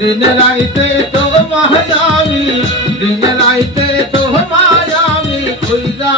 দিন রাইতে তো মায়ামি দিন রাইতে তো মায়ামি কইরা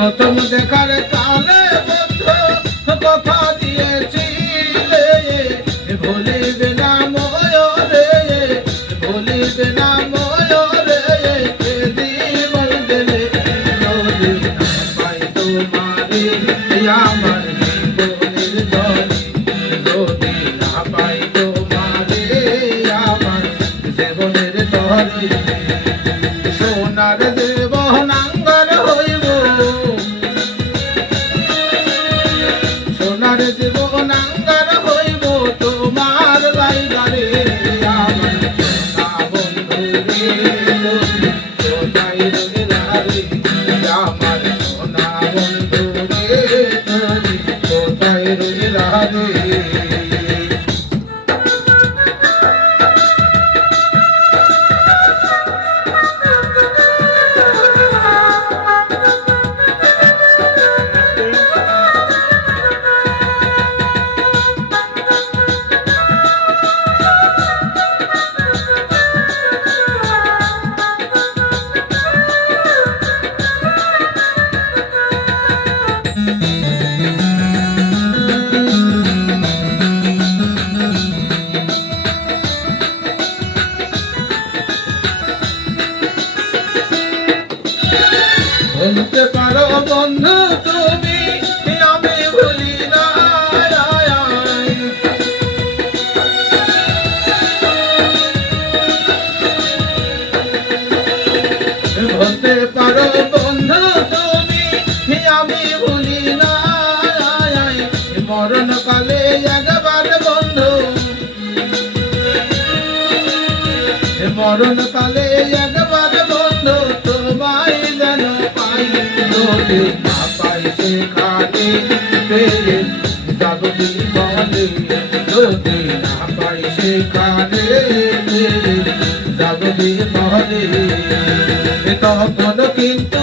নতুন দেখার কালে মরণ কালে একবার বন্ধু তোমায় যেন পাই। যদি না পাই সেখানে পেয়ে যাব জীবনে যদি না পাই সেখানে যাব জীবনে তখন কিন্তু